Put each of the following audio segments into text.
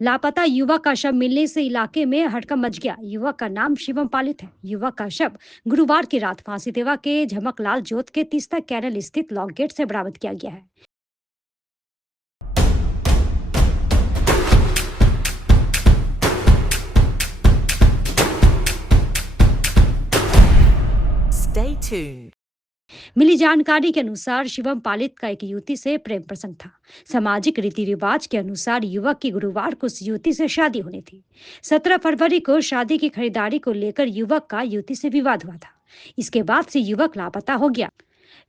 लापता युवक का शव मिलने से इलाके में हड़कंप मच गया। युवक का नाम शिवम पालित है। युवक का शव गुरुवार की रात फांसी देवा के झमकलाल जोत के तीस्ता कैनल स्थित लॉक गेट से बरामद किया गया है। Stay tuned. मिली जानकारी के अनुसार शिवम पालित का एक युवती से प्रेम प्रसंग था। सामाजिक रीति रिवाज के अनुसार युवक की गुरुवार को उस युवती से शादी होनी थी। 17 फरवरी को शादी की खरीदारी को लेकर युवक का युवती से विवाद हुआ था। इसके बाद से युवक लापता हो गया।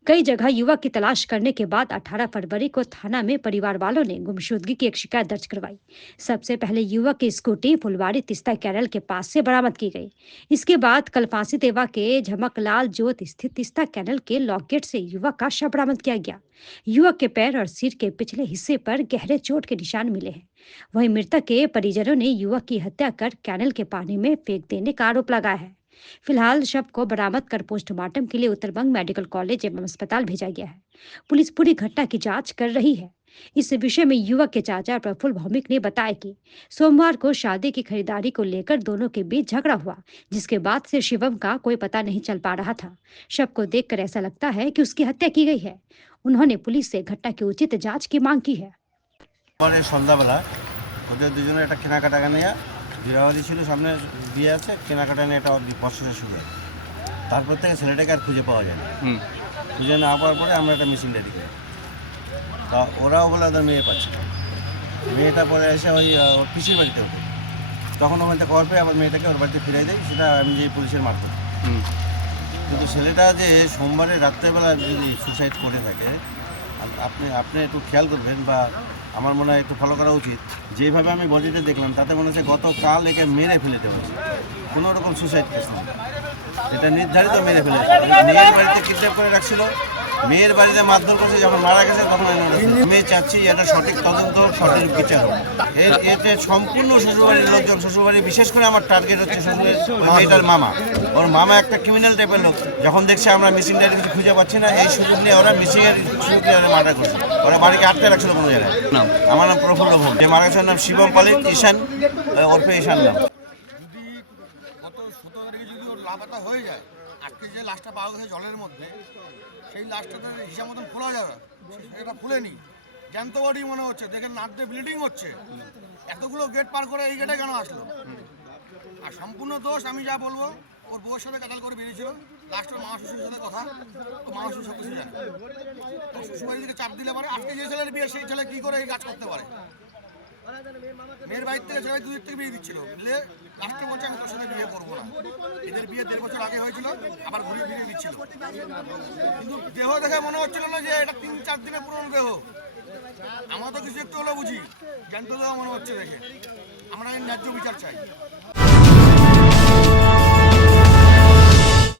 कई जगह युवक की तलाश करने के बाद 18 फरवरी को थाना में परिवार वालों ने गुमशुदगी की एक शिकायत दर्ज करवाई। सबसे पहले युवक की स्कूटी फुलवाड़ी तीस्ता कैरल के पास से बरामद की गई। इसके बाद कल फांसी देवा के झमकलाल जोत स्थित तीस्ता कैनल के लॉक गेट से युवक का शव बरामद किया गया। युवक के पैर और सिर के पिछले हिस्से पर गहरे चोट के निशान मिले हैं। वहीं मृतक के परिजनों ने युवक की हत्या कर कैनल के पानी में फेंक देने का आरोप लगाया है। फिलहाल शव को बरामद कर पोस्टमार्टम के लिए उत्तरबंग मेडिकल कॉलेज एवं अस्पताल भेजा गया है। पुलिस पूरी घटना की जांच कर रही है। इस विषय में युवक के चाचा प्रफुल्ल भौमिक ने बताया कि सोमवार को शादी की खरीदारी को लेकर दोनों के बीच झगड़ा हुआ, जिसके बाद से शिवम का कोई पता नहीं चल पा रहा था। शव को देखकर ऐसा लगता है कि उसकी हत्या की गई है। उन्होंने पुलिस से घटना की उचित जांच की मांग की है। সন্ধ্যাবেলা ওদের দুজনে একটা কেনাকাটা নিয়ে বিরাবাদি ছিল, সামনে বিয়ে আছে, কেনাকাটা নিয়ে একটা বর্ষা শুরু হয়। তারপর থেকে ছেলেটাকে আর খুঁজে পাওয়া যায় না। খুঁজে না পাওয়ার পরে আমরা একটা মিসিং ডায়েরি করি। তা ওরাও বলে ওদের মেয়ে পাচ্ছে না। মেয়েটা পরে এসে ওই ওর পিসির বাড়িতে ওঠে, তখন ওখান থেকে খবর পেয়ে আবার মেয়েটাকে ওর বাড়িতে ফিরিয়ে দেয়, সেটা আমি যে পুলিশের মারফত। কিন্তু ছেলেটা যে সোমবারে রাত্রেবেলা যদি সুসাইড করে থাকে, আপনি একটু খেয়াল করবেন বা আমার মনে হয় একটু ফলো করা উচিত। যেভাবে আমি বডিটা দেখলাম তাতে মনে হচ্ছে গতকাল একে মেরে ফেলে দেওয়া হয়েছে, কোনো রকম সুসাইড কেস নেই, এটা নির্ধারিত মেরে ফেলে। মেয়ের বাড়িতে কিডন্যাপ করে রাখছিল, মেয়ের বাড়িতে মারধর করছে, যখন মারা গেছে তখন আমি চাচ্ছি এটা সঠিক তদন্ত, সঠিক বিচার হোক। এতে সম্পূর্ণ শ্বশুরবাড়ির লোকজন, শ্বশুরবাড়ি বিশেষ করে আমার টার্গেট হচ্ছে শ্বশুরের মেয়েটার মামা। ওর মামা একটা ক্রিমিনাল টাইপের লোক, যখন দেখছে আমরা মিসিং ডায়েরি কিছু খুঁজে পাচ্ছি না, এই সুযোগ নিয়ে ওরা মিসিংয়ের সুযোগ নিয়ে মার্ডার করছে। ওরা বাড়িকে আটকে রাখছিল কোনো জায়গায়। আমার নাম প্রফুল্ল ভৌম, যে মারা গেছে নাম শিবম পালিত, ঈশান ওরফে ঈশান নাম। যদি গত 17 তারিখে যদি ওর লাপাতা হয়ে যায়, আজকে যে লাশটা পাওয়া গেছে জলের মধ্যে, সেই লাশটা তো হিসাব মতন খোলা যাবে, এটা খুলেনি, জ্যান্ত বডি মনে হচ্ছে, দেখেন নাক দিয়ে ব্লিডিং হচ্ছে। এতগুলো গেট পার করে এই গেটে কেন আসলো? আর সম্পূর্ণ দোষ আমি যা বলবো, ওর বউয়ের সাথে কাতাল করে বেরিয়েছিল, লাস্টের মা শ্বশুরের সাথে কথা, তো মা শ্বশুর সব কিছু জানে। তো শ্বশুরবাড়ি থেকে চাপ দিলে পারে, আজকে যে ছেলের বিয়ে সেই ছেলে কী করে এই কাজ করতে পারে? মেয়ের বাড়ির থেকে ছেলে দুদিক থেকে বিয়ে দিচ্ছিল, দিলে লাস্টে বলছে আমি তোর সাথে বিয়ে করবো না। এদের বিয়ে 1.5 বছর আগে হয়েছিল, আবার ঘুরিয়ে ফিরিয়ে দিচ্ছিল। কিন্তু দেহ দেখে মনে হচ্ছিল না যে এটা 3-4 দিনের পুরনো দেহ। আমরা তো কিছু একটু হলেও বুঝি, জ্ঞান তো দেহ মনে হচ্ছে দেখে। আমরা ন্যায্য বিচার চাই।